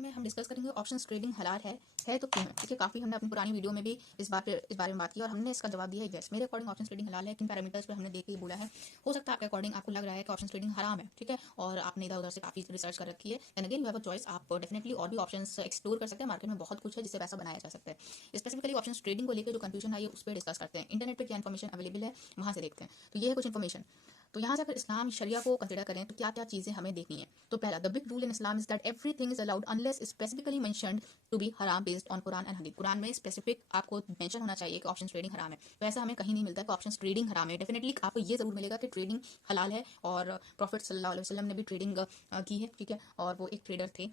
में हम डिस्कस करेंगे ऑप्शंस ट्रेडिंग हलाल है तो क्यों है। ठीक है, काफ़ी हमने अपनी पुरानी वीडियो में भी इस बारे में बात की और हमने इसका जवाब दिया है यस। मेरे अकॉर्डिंग ऑप्शंस ट्रेडिंग हलाल है, किन पैरामीटर्स पे हमने देख के बोला है। हो सकता है आपके अकॉर्डिंग आपको लग रहा है कि ऑप्शंस ट्रेडिंग हराम है, ठीक है, और आपने इधर उधर से काफ़ी रिसर्च कर रखी है, and again you have a choice. आप डेफिनेटली और भी ऑप्शंस एक्सप्लोर कर सकते हैं। मार्केट में बहुत कुछ है जिससे पैसा बनाया जा सकता है। स्पेसिफिकली ऑप्शंस ट्रेडिंग को लेकर जो कंफ्यूजन आई है उस पर डिस्कस करते हैं। इंटरनेट पर क्या इन्फॉर्मेशन अवेलेबल है वहाँ से देखते हैं। तो ये है कुछ इन्फॉर्मेशन। तो यहाँ से अगर इस्लाम शरिया को कंसिडर करें तो क्या क्या चीज़ें हमें देखनी है। तो पहला, the big rule in Islam is that everything is allowed unless specifically mentioned to be हराम based on Quran and Hadith. Quran में स्पेसिफिक आपको मेंशन होना चाहिए कि ऑप्शन ट्रेडिंग हराम है, तो ऐसा हमें कहीं नहीं मिलता कि ऑप्शन ट्रेडिंग हराम है। डेफिनेटली आपको ये जरूर मिलेगा कि ट्रेडिंग हलाल है और प्रॉफिट सल्लल्लाहु अलैहि वसल्लम ने भी ट्रेडिंग की है, ठीक है, और वो एक ट्रेडर थे,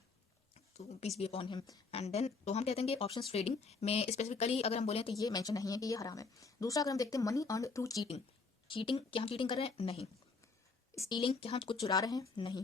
तो peace be upon him. And then तो हम कहते हैं कि ऑप्शन ट्रेडिंग में स्पेसिफिकली अगर हम बोलें तो ये मेंशन नहीं है कि ये हराम है। दूसरा, अगर हम देखते हैं money earn through cheating, cheating क्या हम चीटिंग कर रहे हैं? नहीं। स्टीलिंग क्या हम कुछ चुरा रहे हैं? नहीं।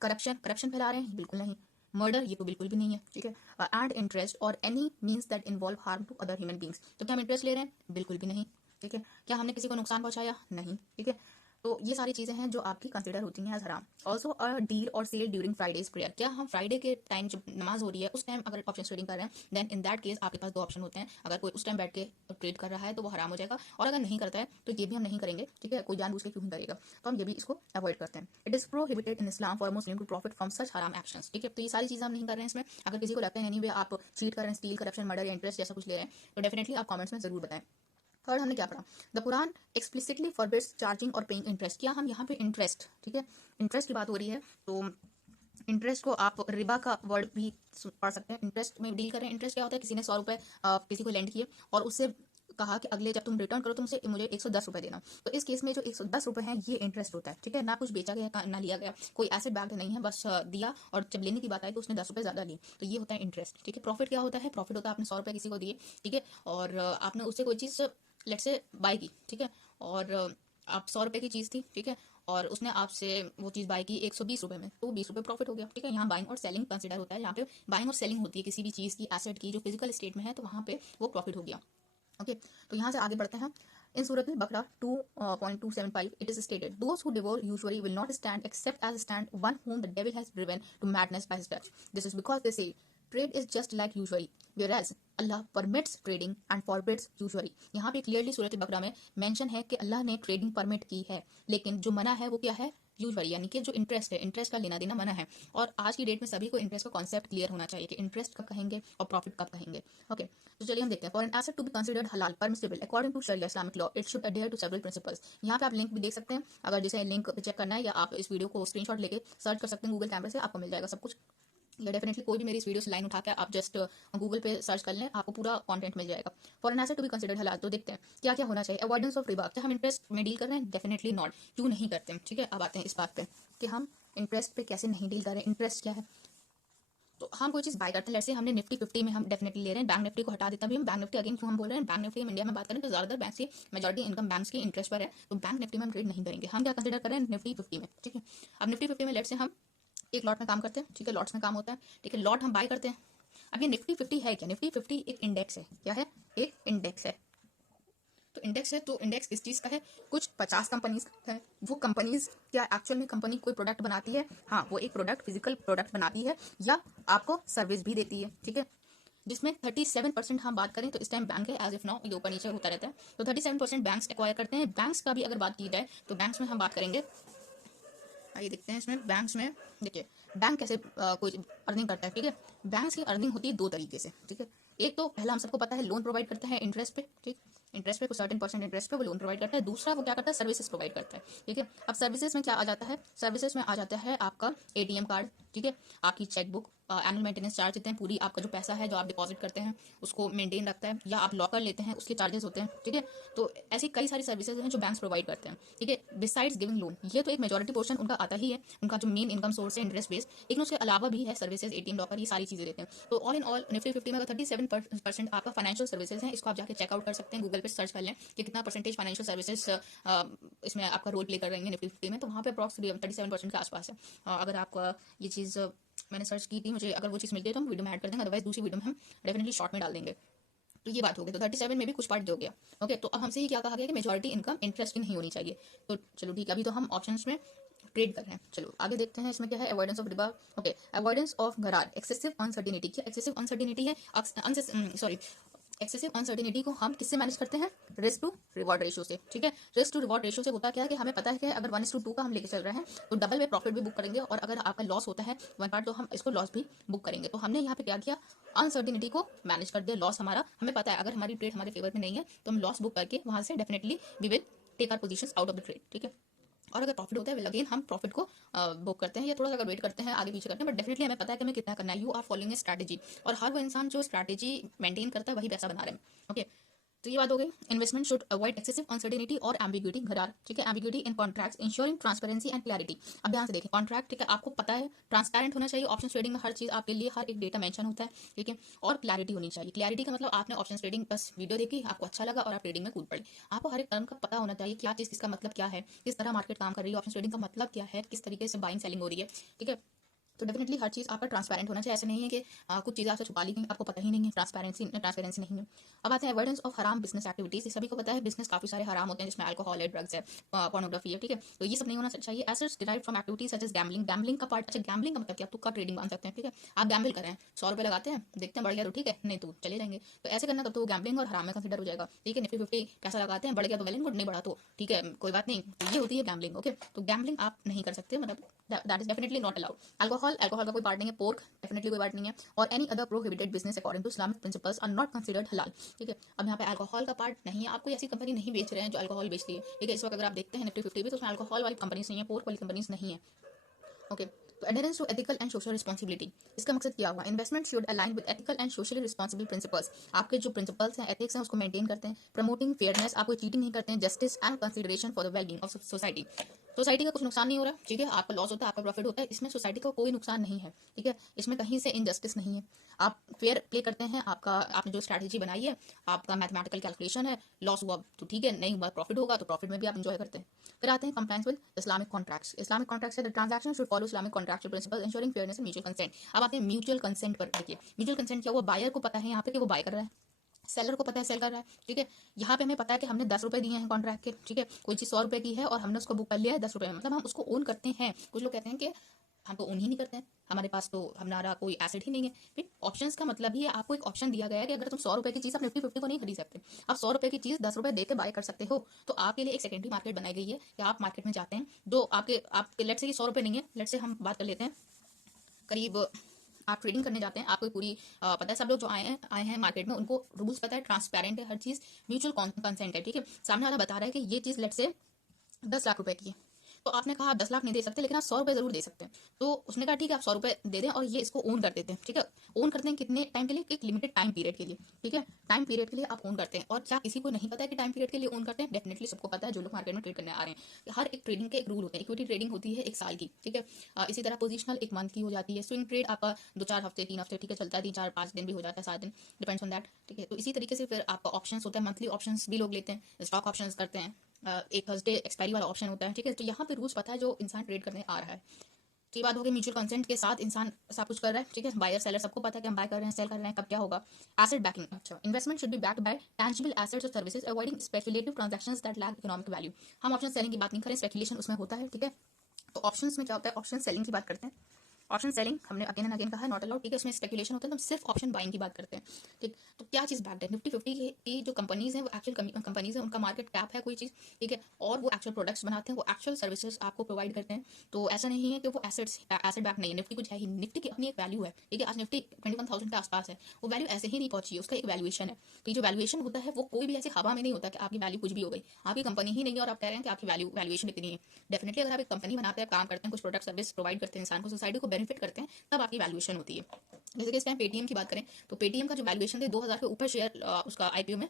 करप्शन करप्शन फैला रहे हैं? बिल्कुल नहीं। मर्डर ये तो बिल्कुल भी नहीं है, ठीक है। एंड इंटरेस्ट और any means that involve harm to other human beings, तो क्या हम इंटरेस्ट ले रहे हैं? बिल्कुल भी नहीं, ठीक है। क्या हमने किसी को नुकसान पहुंचाया? नहीं, ठीक है। तो ये सारी चीज़ें हैं जो आपकी कंसिडर होती हैं एज हराम। ऑल्सो अ डील और सेल ड्यूरिंग फ्राइडेज प्रेयर, क्या हम फ्राइडे के टाइम जब नमाज हो रही है उस टाइम अगर ऑप्शन ट्रेडिंग कर रहे हैं, देन इन दैट केस आपके पास दो ऑप्शन होते हैं। अगर कोई उस टाइम बैठ के ट्रेड कर रहा है तो वो हराम हो जाएगा, और अगर नहीं करता है तो ये भी हम नहीं करेंगे, ठीक है। कोई जानबूझ के क्यों नहीं करेगा, तो हम ये भी इसको अवॉइड करते हैं। It is prohibited in Islam for Muslim to profit from such हराम एक्शंस, ठीक है। तो ये सारी चीज़ें हम नहीं कर रहे हैं इसमें। अगर किसी को लगता है एनीवे आप चीट कर रहे हैं, स्टील, करप्शन, मर्डर या इंटरेस्ट जैसा कुछ ले रहे हैं, तो डेफिनेटली आप कमेंट्स में जरूर बताएं। थर्ड, हमने क्या पढ़ा? The Quran explicitly forbids charging और पेइंग इंटरेस्ट, क्या हम यहाँ पे इंटरेस्ट, ठीक है, इंटरेस्ट की बात हो रही है, तो इंटरेस्ट को आप रिबा का वर्ड भी पढ़ सकते हैं। इंटरेस्ट में डील करें। इंटरेस्ट क्या होता है? किसी ने 100 रुपए किसी को लेंड किए और उससे कहा कि अगले जब तुम रिटर्न करो तो मुझे 110 रुपए देना, तो इस केस में जो 110 रुपए हैं ये इंटरेस्ट होता है, ठीक है। ना कुछ बेचा गया ना लिया गया, कोई एसेट बैक्ड नहीं है, बस दिया और जब लेने की बात आई तो उसने 10 रुपए ज्यादा लिए, तो ये होता है इंटरेस्ट, ठीक है। प्रॉफिट क्या होता है? प्रॉफिट होता है आपने 100 रुपए किसी को दिए, ठीक है, और आपने उससे कोई चीज़ लेट से बाय की, ठीक है, और आप 100 रुपए की चीज़ थी, ठीक है, और उसने आपसे वो चीज़ बाय की 120 रुपए में, तो 20 रुपए प्रॉफिट हो गया, ठीक है। यहाँ बाइंग और सेलिंग कंसिडर होता है। यहाँ पे बाइंग और सेलिंग होती है किसी भी चीज़ की, एसेट की, जो फिजिकल स्टेट में है, तो वहाँ पे वो प्रॉफिट हो गया। ओके, तो यहाँ से आगे बढ़ते हैं। इन सूरत बकरा 2.275 it is stated, those who devour usually will not stand except as stand one whom the devil has driven to madness by his touch. This is because they say trade is just like usury, whereas Allah permits trading and forbids usury. यहाँ पे clearly सूरत बकरा में mention है कि अल्लाह ने trading permit की है, लेकिन जो मना है वो क्या है? यूजुअली, यानी कि जो इंटरेस्ट है, इंटरेस्ट का लेना देना मना है। और आज की डेट में सभी को इंटरेस्ट का कॉन्सेप्ट क्लियर होना चाहिए कि इंटरेस्ट कब कहेंगे और प्रॉफिट कब कहेंगे। ओके, तो चलिए हम देखते हैं। For an asset to be considered halal permissible according to sharia Islamic law, it should adhere to several principles. यहाँ पे आप लिंक भी देख सकते हैं, अगर जैसे लिंक चेक करना है या आप इस वीडियो को स्क्रीनशॉट लेके सर्च कर सकते हैं गूगल कैमरे से, आपको मिल जाएगा सब कुछ। या डेफिनेटली कोई भी मेरी इस वीडियो से लाइन उठा के आप जस्ट गूगल पे सर्च कर लें, आपको पूरा कंटेंट मिल जाएगा। For an asset to be considered halal, तो देखते हैं क्या क्या होना चाहिए। अवॉइडेंस ऑफ रिबा, क्या हम इंटरेस्ट में डील कर रहे हैं? डेफिनेटली नॉट, क्यों नहीं करते हैं, ठीक है। अब आते हैं इस बात पे कि हम इंटरेस्ट पे कैसे नहीं डील कर रहे हैं। इंटरेस्ट क्या है? तो हम कोई चीज़ बाय करते हैं, जैसे हमने निफ्टी 50 में हम डेफिनेटली ले रहे हैं, बैंक निफ्टी को हटा देता भी हम। बैंक निफ्टी अगेन क्यों हम बोल रहे हैं? बैंक निफ्टी हम इंडिया में बात करें तो ज़्यादातर बैंक की मेजॉरिटी इनकम बैंक्स की इंटरेस्ट पर है, तो बैंक निफ्टी में हम ट्रेड नहीं करेंगे। हम क्या कंसिडर करें? निफ्टी 50 में, ठीक है। अब निफ्टी 50 में लेट से हम एक लॉट में काम करते हैं, ठीक है, लॉट्स में काम होता है, ठीक है, लॉट हम बाय करते हैं। अब ये निफ्टी 50 है क्या? निफ्टी 50 एक इंडेक्स है, क्या है? एक इंडेक्स है। तो इंडेक्स है, तो इंडेक्स किस चीज़ का है? कुछ 50 कंपनीज का है। वो कंपनीज क्या एक्चुअल में कंपनी कोई प्रोडक्ट बनाती है? हाँ, वो एक प्रोडक्ट, फिजिकल प्रोडक्ट बनाती है या आपको सर्विस भी देती है, ठीक है, जिसमें 37% हम बात करें तो इस टाइम बैंक है, एज इफ नाउ ये ऊपर नीचे होता रहता है, तो 37% बैंक्स एक्वायर करते हैं। बैंक्स का भी अगर बात की जाए तो बैंक्स में हम बात करेंगे, आइए देखते हैं इसमें बैंक्स में। देखिए बैंक कैसे कोई अर्निंग करता है, ठीक है। बैंक्स की अर्निंग होती है दो तरीके से, ठीक है। एक तो पहला हम सबको पता है लोन प्रोवाइड करता है इंटरेस्ट पे, ठीक, इंटरेस्ट पे कुछ सर्टेन परसेंट इंटरेस्ट पे वो लोन प्रोवाइड करता है। दूसरा वो क्या करता है? सर्विसेज प्रोवाइड करता है, ठीक है। अब सर्विसेज में क्या आ जाता है? सर्विसेज में आ जाता है आपका एटीएम कार्ड, ठीक है, आपकी चेकबुक, एनुअल मेंटेनेंस चार्ज देते हैं, पूरी आपका जो पैसा है जो आप डिपॉजिट करते हैं उसको मेंटेन रखता है, या आप लॉकर लेते हैं उसके चार्जेस होते हैं, ठीक है। तो ऐसी कई सारी सर्विसेज हैं जो बैंक्स प्रोवाइड करते हैं, ठीक है। बिसाइड्स गिविंग लोन, ये तो एक मेजॉरिटी पोर्शन उनका आता ही है, उनका जो मेन इनकम सोर्स है इंटरेस्ट बेस्ड, लेकिन उसके अलावा भी है सर्विसेज, एटीएम, लॉकर, ये सारी चीज़ें देते हैं। तो ऑल इन ऑल निफ्टी 50 में अगर 37% आपका फाइनेंशियल सर्विसेज है, इसको आप जाके चेकआउट कर सकते हैं, गूगल पे सर्च कर लें कि कितना परसेंटेज फाइनेंशियल सर्विसेज इसमें आपका रोल प्ले कर रही है निफ्टी 50 में, तो वहाँ पे अप्रॉक्स 37% के आसपास है। अगर आपका ये चीज़ मैंने सर्च की थी, मुझे अगर वो चीज़ मिलती है तो हम वीडियो में ऐड कर देंगे, अदरवाइज दूसरी वीडियो में हम डेफिनेटली शॉर्ट में डाल देंगे। तो ये बात हो गई, तो 37 में भी कुछ पार्ट हो गया। ओके, तो अब हमसे ही क्या कहा गया कि मेजॉरिटी इनकम इंटरेस्ट की नहीं होनी चाहिए। तो चलो ठीक है, अभी तो हम ऑप्शंस में ट्रेड कर रहे हैं। चलो आगे देखते हैं इसमें क्या है, avoidance of riba. Okay, avoidance of gharar, excessive uncertainty. क्या एक्सेसिव अनसर्टिनिटी है? सॉरी, एक्सेसिव अनसर्टिनिटी को हम किससे मैनेज करते हैं? रिस्क टू रिवॉर्ड रेशियो से। ठीक है, रिस्क टू रिवॉर्ड रेशियो से होता क्या है कि हमें पता है कि अगर 1:2 का हम लेके चल रहे हैं तो डबल में प्रॉफिट भी बुक करेंगे, और अगर आपका लॉस होता है 1 पार्ट तो हम इसको लॉस भी बुक करेंगे। तो हमने यहाँ पे क्या किया, अनसर्टिनिटी को मैनेज कर दिया। लॉस हमारा हमें पता है, अगर हमारी ट्रेड हमारे फेवर में नहीं है तो हम लॉस बुक करके वहां से definitely we will take our positions out of the trade. ठीक है, और अगर प्रॉफिट होता है अगेन हम प्रॉफिट को बुक करते हैं, या थोड़ा सा अगर वेट करते हैं आगे पीछे करते हैं, बट डेफिनेटली हमें पता है कि हमें कितना करना है। You are following a strategy, और हर वो इंसान जो स्ट्रैटेजी मेंटेन करता है वही पैसा बना रहे हैं। ओके, तो ये बात हो गई। Investment should avoid excessive uncertainty और एम्बिग्यूटी घरार। ठीक है, ambiguity in contracts ensuring transparency and clarity. अब ध्यान से देखें, कॉन्ट्रैक्ट, ठीक है, आपको पता है ट्रांसपेरेंट होना चाहिए। ऑप्शन ट्रेडिंग में हर चीज आपके लिए, हर एक डेटा मेंशन होता है। ठीक है, और क्लैरिटी होनी चाहिए। क्लैरिटी का मतलब आपने ऑप्शन ट्रेडिंग बस वीडियो देखी, आपको अच्छा लगा और आप ट्रेडिंग में कूद पड़े। आपको हर एक टर्म का पता होना चाहिए, क्या चीज किसका मतलब क्या है, किस तरह मार्केट काम कर रही है, ऑप्शन ट्रेडिंग का मतलब क्या है, किस तरीके से बाइंग सेलिंग हो रही है। ठीक है, तो डेफिनेटली हर चीज़ आपका ट्रांसपेरेंट होना चाहिए। ऐसे नहीं है कि कुछ चीज़ें आपसे छुपा ली गई, आपको पता ही नहीं है, ट्रांसपेरेंसी नहीं है। अब आते हैं एविडेंस ऑफ हराम बिजनेस एक्टिविटीज। सभी को पता है बिजनेस काफी सारे हराम होते हैं, जिसमें अल्कोहल है, ड्रग्स है, पोर्नोग्राफी है। ठीक है, तो ये सब नहीं होना चाहिए। Assets derived from activities such as gambling. Gambling का पार्ट, अच्छा गैम्बलिंग का मतलब क्या, तुक्का ट्रेडिंग मान सकते हैं। ठीक है, आप गैम्बल कर रहे हैं, 100 रुपये लगाते हैं, देखते हैं बढ़ गया तो ठीक है, नहीं तो चले जाएंगे। तो ऐसे करना तब तो वो गैम्बलिंग और हराम में कंसिडर हो जाएगा। ठीक है, निफ्टी 50 पैसा लगाते हैं, बढ़ गया तो वेल एंड गुड, नहीं बढ़ा तो ठीक है कोई बात नहीं, तो ये होती है गैम्बलिंग। ओके, तो गैम्बलिंग आप नहीं कर सकते, मतलब that is definitely not allowed. Alcohol का कोई पार्ट नहीं है। पोर्क डेफिनेटली कोई पार्ट नहीं है। और any other prohibited business according to Islamic principles are not considered halal. ठीक है, अब यहाँ पे अल्कोहल का पार्ट नहीं है। आप कोई ऐसी कंपनी नहीं बेच रहे हैं जो अल्कोहल बेचती है। ठीक है, इस वक्त अगर आप देखते हैं निफ्टी 50 भी, तो उसमें अल्कोहल वाली कंपनीज नहीं है, पोर्क वाली कंपनीज नहीं है। ओके, तो adherence to ethical and social responsibility, इसका मकसद क्या हुआ? Investment should align with ethical and socially responsible principles. आपके जो प्रिंसिपल्स हैं, एथिक्स हैं, उसको मेंटेन करते हैं। प्रमोटिंग फेयरनेस, आप कोई चीटिंग नहीं करते हैं। Justice and consideration for the wellbeing of society. Society का कुछ नुकसान नहीं हो रहा है। ठीक है, आपका लॉस होता है, आपका प्रॉफिट होता है, इसमें सोसाइटी का कोई नुकसान नहीं है। ठीक है, इसमें कहीं से इनजस्टिस नहीं है। आप फेयर प्ले करते हैं। आपने जो स्ट्रैटेजी बनाई है, आपका मैथमेटिकल कैलकुलेशन है, लॉस हुआ तो ठीक है, नहीं हुआ प्रॉफिट होगा तो प्रॉफिट में भी आप एंजॉय करते हैं। फिर आते हैं compliance with Islamic contracts. Islamic contracts है, the transaction should follow Islamic contractual principle ensuring fairness and mutual consent. अब आते हैं म्यूचुअल कंसेंट पर। देखिए म्यूचुअल कंसेंट क्या हुआ, बायर को पता है यहाँ पे कि वो बाय कर रहा है, सेलर को पता है सेल कर रहा है। ठीक है, यहाँ पे हमें पता है कि हमने 10 रुपए दिए हैं कॉन्ट्रैक्ट के। ठीक है, कोई चीज 100 रुपए की है और हमने उसको बुक कर लिया है 10 रुपए में, मतलब हम उसको ओन करते हैं। कुछ लोग कहते हैं कि हम तो ओन ही नहीं करते हैं, हमारे पास तो हमारा कोई एसेट ही नहीं है। फिर ऑप्शंस का मतलब ही है, आपको एक ऑप्शन दिया गया है कि अगर तुम 100 रुपए की चीज आप निफ्टी 50 को नहीं खरीद सकते, आप 100 रुपए की चीज 10 रुपए देकर बाय कर सकते हो। तो आपके लिए एक सेकेंडरी मार्केट बनाई गई है कि आप मार्केट में जाते हैं, जो आपके लेट से 100 रुपए नहीं है, लेट से हम बात कर लेते हैं करीब, आप ट्रेडिंग करने जाते हैं, आपको पूरी पता है, सब लोग जो आए हैं मार्केट में उनको रूल्स पता है, ट्रांसपेरेंट है हर चीज, म्यूचुअल कंसेंट है। ठीक है, सामने वाला बता रहा है कि ये चीज लेट से 10 लाख रुपए की है, तो आपने कहा आप 10 लाख नहीं दे सकते लेकिन आप 100 रुपए जरूर दे सकते हैं। तो उसने कहा ठीक है आप 100 रुपए दे दें और ये इसको ओन कर देते हैं। ठीक है, ओन करते हैं कितने टाइम के लिए? एक लिमिटेड टाइम पीरियड के लिए। ठीक है, टाइम पीरियड के लिए आप ओन करते हैं। और क्या किसी को नहीं पता है कि टाइम पीरियड के लिए ओन करते हैं? डेफिनेटली सबको पता है, जो लोग मार्केट में ट्रेड करने आ रहे हैं। हर एक ट्रेडिंग के एक रूल होते हैं। इक्विटी ट्रेडिंग होती है 1 साल की। ठीक है, इसी तरह पोजिशनल 1 मंथ की हो जाती है। स्विंग ट्रेड आपका 2-4 हफ्ते 3 हफ्ते ठीक है चलता है, 3-4-5 दिन भी हो जाता है, 7 दिन, डिपेंड्स ऑन दैट। ठीक है, तो इसी तरीके से फिर आपका ऑप्शंस होता है, मंथली ऑप्शंस भी लोग लेते हैं, स्टॉक ऑप्शंस करते हैं, एक थर्सडे एक्सपायरी वाला ऑप्शन होता है। ठीक है, तो यहाँ पे रूल्स पता है जो इंसान ट्रेड करने आ रहा है। तो ये बात हो गई, म्यूचुअल कंसेंट के साथ इंसान सब कुछ कर रहा है। ठीक है, बायर सेलर सबको पता है कि हम बाय कर रहे हैं, सेल कर रहे हैं, कब क्या होगा। एसेट बैकिंग, अच्छा investment should be backed by tangible assets और services avoiding speculative transactions that lack economic value. हम ऑप्शन सेलिंग की बात नहीं करें, स्पेकुलेशन उसमें होता है। ठीक है, तो ऑप्शंस में क्या होता है, ऑप्शन सेलिंग की बात करते हैं। ऑप्शन सेलिंग हमने अगेन एंड अगेन कहा है नॉट अलाउड। ठीक है, इसमें स्पेकुलेशन होता है, तो हम सिर्फ ऑप्शन बाइंग की बात करते हैं। ठीक, तो क्या चीज़ बैक्ड है? निफ्टी 50 की जो कंपनीज हैं वो एक्चुअल कंपनीज हैं, उनका मार्केट कैप है कोई चीज़। ठीक है, और वो एक्चुअल प्रोडक्ट्स बनाते हैं, वो एक्चुअल सर्विसेज आपको प्रोवाइड करते हैं। तो ऐसा नहीं है कि वो एसेट बैक नहीं है। निफ्टी कुछ है ही, निफ्टी की अपनी एक वैल्यू है। ठीक है, आज निफ्टी 21,000 के आसपास है, वो वैल्यू ऐसे ही नहीं पहुंची है, उसका एक वैल्यूएशन है। तो जो वैल्यूएशन होता है वो कोई भी ऐसी हवा में नहीं होता कि आपकी वैल्यू कुछ भी हो गई, आपकी कंपनी ही नहीं है और आप कह रहे हैं कि आपकी वैल्यूएशन इतनी है। डेफिनेटली अगर आप एक कंपनी बनाते हैं, काम करते हैं, कुछ प्रोडक्ट सर्विस प्रोवाइड करते हैं, इंसान को, सोसाइटी को बेनिफिट करते हैं, तब आपकी वैल्यूएशन होती है। जैसे कि इस टाइम पेटीएम की बात करें तो पेटीएम का जो वैल्यूएशन थे 2000 के ऊपर शेयर उसका आईपीओ में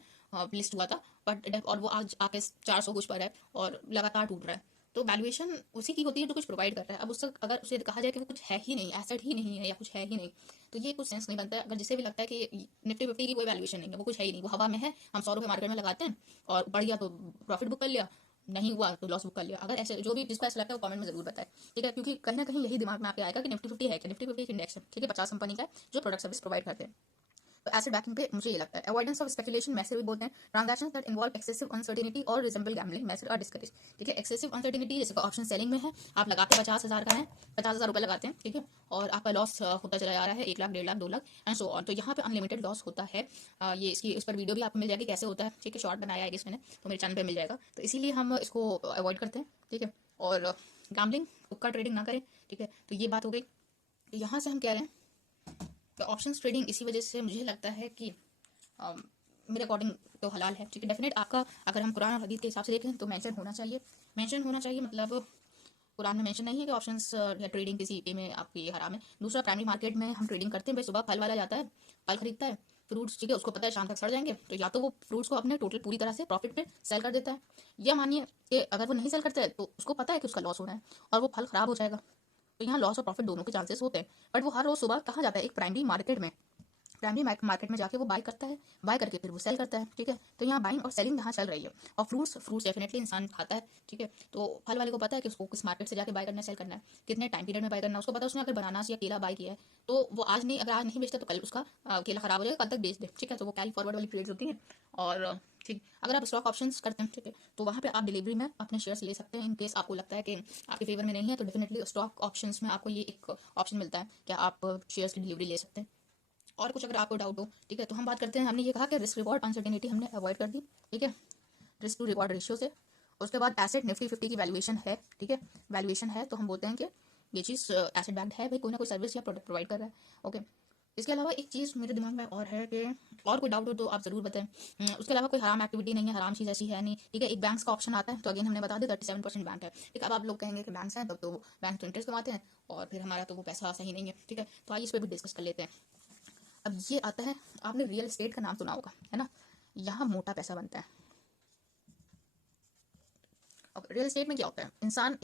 लिस्ट हुआ था, बट और वो आज आके 400 कुछ पर है और लगातार टूट रहा है। तो वैल्यूएशन उसी की होती है जो कुछ प्रोवाइड कर रहा है। अब उससे अगर उसे कहा जाए कि वो कुछ है ही नहीं, एसेट ही नहीं है या कुछ है ही नहीं, तो ये कुछ सेंस नहीं बनता है। अगर जिसे भी लगता है कि निफ्टी 50 की कोई वैल्यूएशन नहीं है, वो कुछ है ही नहीं, वो हवा में है, हम 100 रुपये मार्केट में लगाते हैं और बढ़ गया तो प्रॉफिट बुक कर लिया, नहीं हुआ तो लॉस बुक कर लिया। अगर ऐसे जो भी जिसको ऐसा लगता है वो कमेंट में जरूर बताए। ठीक है, क्योंकि कहीं ना कहीं यही दिमाग में आपके आएगा कि निफ्टी 50 है कि निफ्टी 50 एक इंडेक्स है। ठीक है, 50 कंपनी का है जो प्रोडक्ट सर्विस प्रोवाइड करते हैं। तो एसिड बैकिंग पे मुझे ये लगता है। अवॉइडेंस ऑफ स्पेकुलेशन मैसेज भी बोलते हैं, transactions that involve excessive uncertainty और resemble gambling message are discourage. ठीक है, एक्सेसिव अनसर्टेनिटी जैसे ऑप्शन सेलिंग में है, आप लगाते 50,000 का है, 50,000 रुपये लगाते हैं, ठीक है, और आपका लॉस होता चला जा रहा है 1 lakh, 1.5 lakh, 2 lakh and so on. तो यहाँ पे अनलिमिटेड लॉस होता है। ये इसकी इस पर वीडियो भी आपको मिल जाएगी कैसे होता है, ठीक है, शॉर्ट बनाया है मैंने, तो मेरे चैनल पे मिल जाएगा। तो इसीलिए हम इसको अवॉइड करते हैं, ठीक है, और गैम्बलिंग तुक्का ट्रेडिंग ना करें, ठीक है। तो ये बात हो गई। तो यहाँ से हम कह रहे हैं कि ऑप्शन ट्रेडिंग इसी वजह से मुझे लगता है कि मेरे अकॉर्डिंग तो हलाल है, ठीक है। डेफिनेट आपका अगर हम कुरान और हदीस के हिसाब से देखें तो मेंशन होना चाहिए, मेंशन होना चाहिए, मतलब कुरान में मेंशन नहीं है कि ऑप्शंस या ट्रेडिंग किसी पे में आपकी हराम है। दूसरा, प्राइमरी मार्केट में हम ट्रेडिंग करते हैं भाई, सुबह फल वाला जाता है, फल खरीदता है, फ्रूट्स, ठीक है, उसको पता है शाम तक सड़ जाएंगे, तो या तो वो फ्रूट्स को अपने टोटल पूरी तरह से प्रॉफिट पे सेल कर देता है, या मानिए कि अगर वो नहीं सेल करता है तो उसको पता है कि उसका लॉस हो रहा है और वो फल खराब हो जाएगा, तो यहाँ लॉस और प्रॉफिट दोनों के चांसेस होते हैं। बट वो हर रोज सुबह कहाँ जाता है, एक प्राइमरी मार्केट में, प्राइमरी मार्केट में जाके वो बाय करता है, बाय करके फिर वो सेल करता है, ठीक है। तो यहाँ बाइंग और सेलिंग यहाँ चल रही है। और फ्रूट्स फ्रूट्स डेफिनेटली इंसान खाता है, ठीक है, तो फल वाले को पता है कि उसको किस मार्केट से जाके बाय करना है, सेल करना है, कितने टाइम पीरियड में बाय करना है, उसको पता है। उसने अगर बनाना या केला बाय किया है तो वो आज नहीं, अगर आज नहीं बेचता तो कल उसका केला खराब हो जाएगा, कल तक बेच दे, ठीक है। तो वो कैरी फॉरवर्ड वाली ट्रेड्स होती हैं। और ठीक, अगर आप स्टॉक ऑप्शंस करते हैं, ठीक है, तो वहाँ पे आप डिलीवरी में अपने शेयर्स ले सकते हैं। इन केस आपको लगता है कि आपके फेवर में नहीं है तो डेफिनेटली स्टॉक ऑप्शंस में आपको ये एक ऑप्शन मिलता है कि आप शेयर्स की डिलीवरी ले सकते हैं। और कुछ अगर आपको डाउट हो, ठीक है, तो हम बात करते हैं। हमने ये कहा कि रिस्क रिवॉर्ड अनसर्टेनिटी हमने अवॉइड कर दी, ठीक है, रिस्क टू रिवॉर्ड रेशियो से। उसके बाद एसेट निफ्टी 50 की वैल्यूएशन है, ठीक है, वैल्यूएशन है तो हम बोलते हैं कि ये चीज़ एसेट बैक्ड है भाई, कोई ना कोई सर्विस या प्रोडक्ट प्रोवाइड कर रहा है, ओके। इसके अलावा एक चीज़ मेरे दिमाग में और है कि और कोई डाउट हो तो आप ज़रूर बताएं। उसके अलावा कोई हराम एक्टिविटी नहीं है, हराम चीज़ ऐसी है नहीं, ठीक है। एक बैंक्स का ऑप्शन आता है, तो अगेन हमने बता दिया 37% बैंक है, ठीक है। अब आप लोग कहेंगे कि बैंक्स हैं तब तो बैंक तो इंटरेस्ट कमाते हैं और फिर हमारा तो वो पैसा सही नहीं है, ठीक है। तो आइए इस पर भी डिस्कस कर लेते हैं। अब ये आता है, आपने रियल एस्टेट का नाम सुना होगा, है ना, यहाँ मोटा पैसा बनता है। अब रियल एस्टेट में क्या होता है, इंसान